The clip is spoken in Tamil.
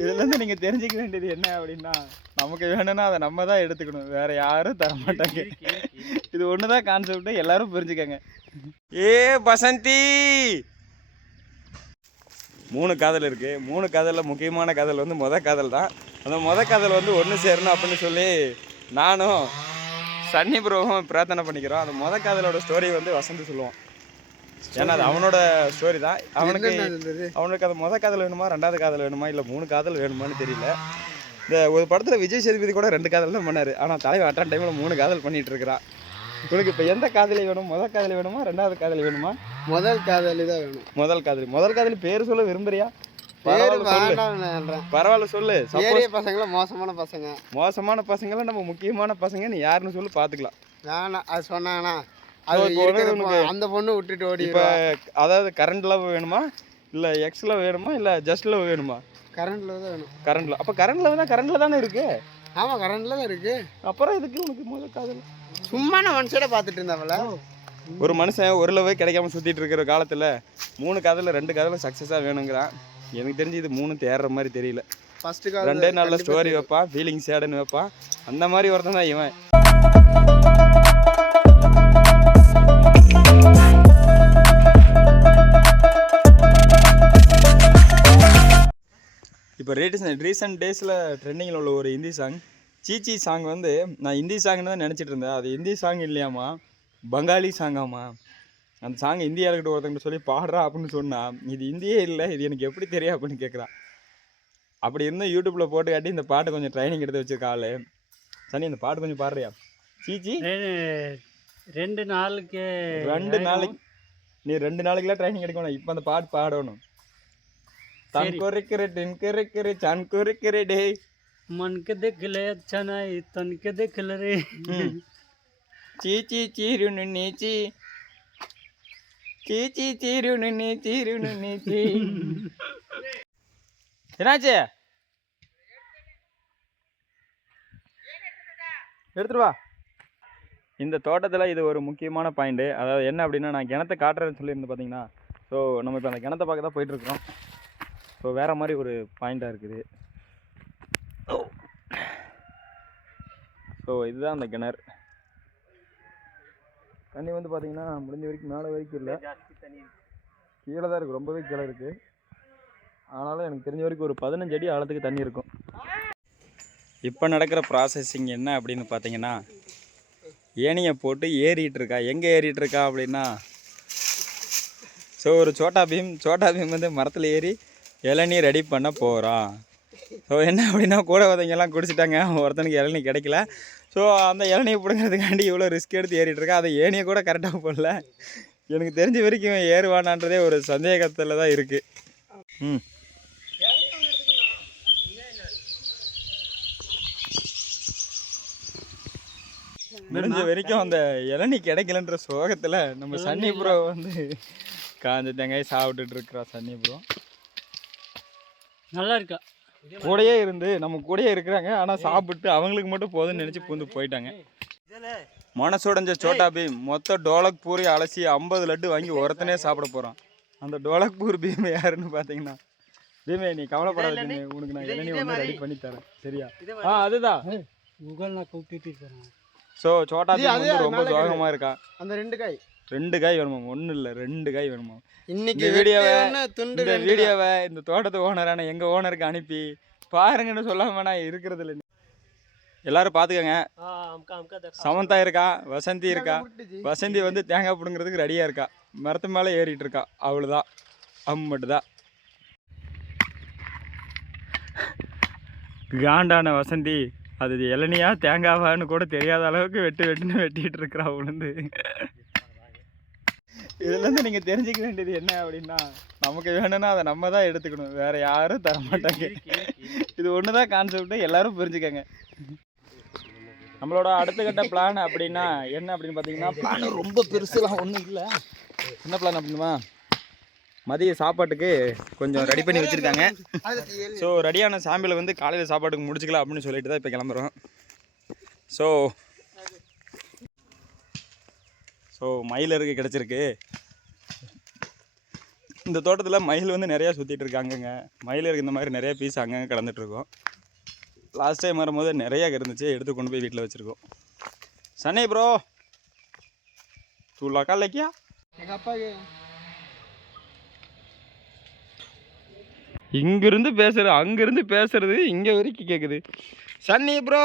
இதுலேருந்து நீங்கள் தெரிஞ்சுக்க வேண்டியது என்ன அப்படின்னா நமக்கு வேணும்னா அதை நம்ம தான் எடுத்துக்கணும். வேற யாரும் தர மாட்டாங்க. இது ஒன்று தான் கான்செப்ட் எல்லாரும் புரிஞ்சுக்கங்க. ஏ பசந்தி மூணு காதல் இருக்கு. மூணு காதலில் முக்கியமான காதல் வந்து முத காதல் தான். அந்த முத காதல் வந்து ஒன்று சேரணும் அப்படின்னு சொல்லி நானும் சன்னி ப்ரோவும் பிரார்த்தனை பண்ணிக்கிறோம். அந்த முத காதலோட ஸ்டோரி வந்து வசந்த் சொல்லுவான். ஏன்னா அது அவனோட ஸ்டோரி தான். அவனுக்கு அவனுக்கு அது முத காதல் வேணுமா ரெண்டாவது காதல் வேணுமா இல்லை மூணு காதல் வேணுமான்னு தெரியல. இந்த ஒரு படத்தில் விஜய் சேதுபதி கூட ரெண்டு காதல் தான் பண்ணார். ஆனால் தலைவர் அட்டான் டைமில் மூணு காதல் பண்ணிட்டு இருக்கிறான். உனக்கு இப்போ எந்த காதலி வேணும்? முதல் காதலி வேணுமா ரெண்டாவது காதலி வேணுமா? முதல் காதலி தான் வேணும். முதல் காதலி. முதல் காதலி பேர் சொல்ல விரும்புறியா? பேரு பரவாயில்ல சொல்லு. பசங்களும் மோசமான பசங்க. மோசமான பசங்களை நம்ம முக்கியமான பசங்க நீ யாருன்னு சொல்லி பார்த்துக்கலாம் வேணாம் அது சொன்னாங்கன்னா அது அந்த பொண்ணு விட்டுட்டு ஓடி இப்போ அதாவது கரண்ட் லவ் வேணுமா? இல்லை எக்ஸ் லவ் வேணுமா? இல்லை ஜஸ்ட் லவ் வேணுமா? கரண்ட்ல தான் வேணும். கரண்ட் லவ் அப்போ கரண்ட் லவ் தான் கரண்ட்ல தானே இருக்கு? ஆமா கரண்ட்ல தான் இருக்கு. அப்புறம் இதுக்கு உனக்கு முதல் காதல்? சும்மா நான் மனுஷட பார்த்துட்டு இருந்தாவல ஒரு மனுஷன் ஒரு லவ்வே கிடைக்காம சுத்திட்டு இருக்கிற காலத்துல மூணு காதல ரெண்டு காதல சக்சஸா வேணுங்கிறான். எனக்கு தெரிஞ்சு இது மூணு தேடுற மாதிரி தெரியல. ஃபர்ஸ்ட் ரெண்டே நாள்ல ஸ்டோரி வைப்பான் ஃபீலிங் சேடுன்னு வைப்பான் அந்த மாதிரி ஒருத்தன் தான் இவன். ரீசன் ரீசெண்ட் டேஸில் ட்ரெண்டிங்கில் உள்ள ஒரு ஹிந்தி சாங் சீச்சி சாங் வந்து நான் ஹிந்தி சாங்னு தான் நினச்சிட்டு இருந்தேன். அது ஹிந்தி சாங் இல்லையாமா பங்காளி சாங்காமா அந்த சாங் இந்தியா இருக்கட்டும் ஒருத்தங்கிட்ட சொல்லி பாடுறா அப்படின்னு சொன்னா இது இந்தியே இல்லை. இது எனக்கு எப்படி தெரியும் அப்படின்னு கேட்குறான் அப்படி இருந்தும் யூடியூப்பில் போட்டு காட்டி இந்த பாட்டு கொஞ்சம் ட்ரைனிங் எடுத்து வச்சிருக்க ஆளு. சனி இந்த பாட்டு கொஞ்சம் பாடுறியா? சீச்சி? ரெண்டு நாளுக்கு ரெண்டு நாளைக்கு நீ ரெண்டு நாளைக்குலாம் ட்ரைனிங் எடுக்கணும். இப்போ அந்த பாட்டு பாடணும். தன் குறைக்கிற டென் குறைக்கிற சன் குறைக்கிற டே மண்க்கு திக்கல சனாய் தனக்கு திக்கல ரே. சீச்சி சீருனு நீச்சி சீச்சி சீருனு நீ சீருனு நீச்சி என்னாச்சு? எடுத்துட்டு வா. இந்த தோட்டத்தில் இது ஒரு முக்கியமான பாயிண்ட்டு அதாவது என்ன அப்படின்னா நான் கிணத்தை காட்டுறேன்னு சொல்லியிருந்தேன் பார்த்தீங்கன்னா ஸோ நம்ம இப்போ அந்த கிணத்தை பார்க்க தான் போயிட்டுருக்கோம் ஸோ வேறு மாதிரி ஒரு பாயிண்ட்டாக இருக்குது. ஸோ இதுதான் அந்த கிணறு. தண்ணி வந்து பார்த்தீங்கன்னா முடிஞ்ச வரைக்கும் மேலே வரைக்கும் இல்லை. கீழே தான் இருக்குது ரொம்பவே கீழே இருக்குது ஆனாலும் எனக்கு தெரிஞ்ச வரைக்கும் ஒரு பதினஞ்சு அடி ஆழத்துக்கு தண்ணி இருக்கும். இப்போ நடக்கிற ப்ராசஸிங் என்ன அப்படின்னு பார்த்தீங்கன்னா ஏனியை போட்டு ஏறிட்டு இருக்கா? எங்கே ஏறிட்டு இருக்கா அப்படின்னா ஸோ ஒரு சோட்டா பீம் சோட்டா பீம் வந்து மரத்தில் ஏறி இளநீ ரெடி பண்ண போகிறான் ஸோ என்ன அப்படின்னா கூட வந்தவங்கெல்லாம் குடிச்சிட்டாங்க. ஒருத்தனுக்கு இளநீ கிடைக்கல. ஸோ அந்த இளநியை பிடுங்கிறதுக்காண்டி இவ்வளோ ரிஸ்க் எடுத்து ஏறிட்டு அதை ஏனியை கூட கரெக்டாக போடல. எனக்கு தெரிஞ்ச வரைக்கும் ஏறுவானான்றதே ஒரு சந்தேகத்தில் தான் இருக்குது ம். முடிஞ்ச வரைக்கும் அந்த இளநீ கிடைக்கலன்ற சோகத்தில் நம்ம சன்னி ப்ரோ வந்து காஞ்ச தேங்காய் சாப்பிட்டுட்டு இருக்கிறோம் சன்னி ப்ரோ நல்லா இருக்கா கூடையே இருந்து நம்ம கூடயே இருக்கிறாங்க. ஆனால் சாப்பிட்டு அவங்களுக்கு மட்டும் போதும்னு நினச்சி பூந்து போயிட்டாங்க. மனசுடைஞ்ச சோட்டா பீம் மொத்த டோலக் பூரி அலசி ஐம்பது லட்டு வாங்கி ஒருத்தனே சாப்பிட போகிறோம் அந்த டோலக் பூர் பீம் யாருன்னு பார்த்தீங்கன்னா பீமே நீ கவலைப்படாத உனக்கு நான் இளநீ வந்து ரெடி பண்ணி தரேன். சரியா? ஆ அதுதான். முகல் நான் கூப்பிட்டு ஸோ சோட்டா பீம் வந்து ரொம்ப சோகமாக இருக்கா? அந்த ரெண்டு காய். ரெண்டு காய் வேணுமா ஒன்றும் இல்லை ரெண்டு காய் வேணுமா இன்னைக்கு வீடியோவை துண்டு இந்த வீடியோவை இந்த தோட்டத்து ஓனரான எங்கள் ஓனருக்கு அனுப்பி பாருங்கன்னு சொல்லாம நான் இருக்கிறது இல்லை. எல்லாரும் பார்த்துக்கோங்க சமந்தா இருக்கா? வசந்தி இருக்கா? வசந்தி வந்து தேங்காய் பிடுங்கிறதுக்கு ரெடியாக இருக்கா? மரத்து மேலே ஏறிட்டு இருக்கா. அவ்வளோதான் அம் மட்டும்தான். காண்டான வசந்தி அது இளநியா தேங்காவான்னு கூட தெரியாத அளவுக்கு வெட்டு வெட்டுன்னு வெட்டிகிட்டு இருக்கிறா உளுந்து. இதுலேருந்து நீங்கள் தெரிஞ்சுக்க வேண்டியது என்ன அப்படின்னா நமக்கு வேணும்னா அதை நம்ம தான் எடுத்துக்கணும். வேற யாரும் தர மாட்டாங்க. இது ஒன்று தான் கான்செப்ட் எல்லாரும் புரிஞ்சுக்கங்க. நம்மளோட அடுத்த கட்ட பிளான் அப்படின்னா என்ன அப்படின்னு பார்த்தீங்கன்னா பிளான் ரொம்ப பெருசுலாம் ஒன்றும் இல்லை. என்ன பிளான் அப்படின்னா மதிய சாப்பாட்டுக்கு கொஞ்சம் ரெடி பண்ணி வச்சுருக்காங்க. ஸோ ரெடியான சாம்பிளை வந்து காலையில் சாப்பாட்டுக்கு முடிச்சுக்கலாம் அப்படின்னு சொல்லிட்டு தான் இப்போ கிளம்புறோம். ஸோ ஸோ மயிலருக்கு கிடச்சிருக்கு. இந்த தோட்டத்தில் மயில் வந்து நிறையா சுற்றிட்டு இருக்காங்கங்க. மயில் இருக்கு இந்த மாதிரி நிறைய பீஸ் அங்கங்கே கிடந்துட்டு இருக்கோம். லாஸ்ட் டைம் வரும்போது நிறைய இருந்துச்சு. எடுத்து கொண்டு போய் வீட்டில் வச்சுருக்கோம். சனி ப்ரோ தூ லக்கா லக்கியா எங்க அப்பாக்கு. இங்கிருந்து பேசுறது அங்கிருந்து பேசுறது இங்கே வரைக்கும் கேட்குது சன்னி ப்ரோ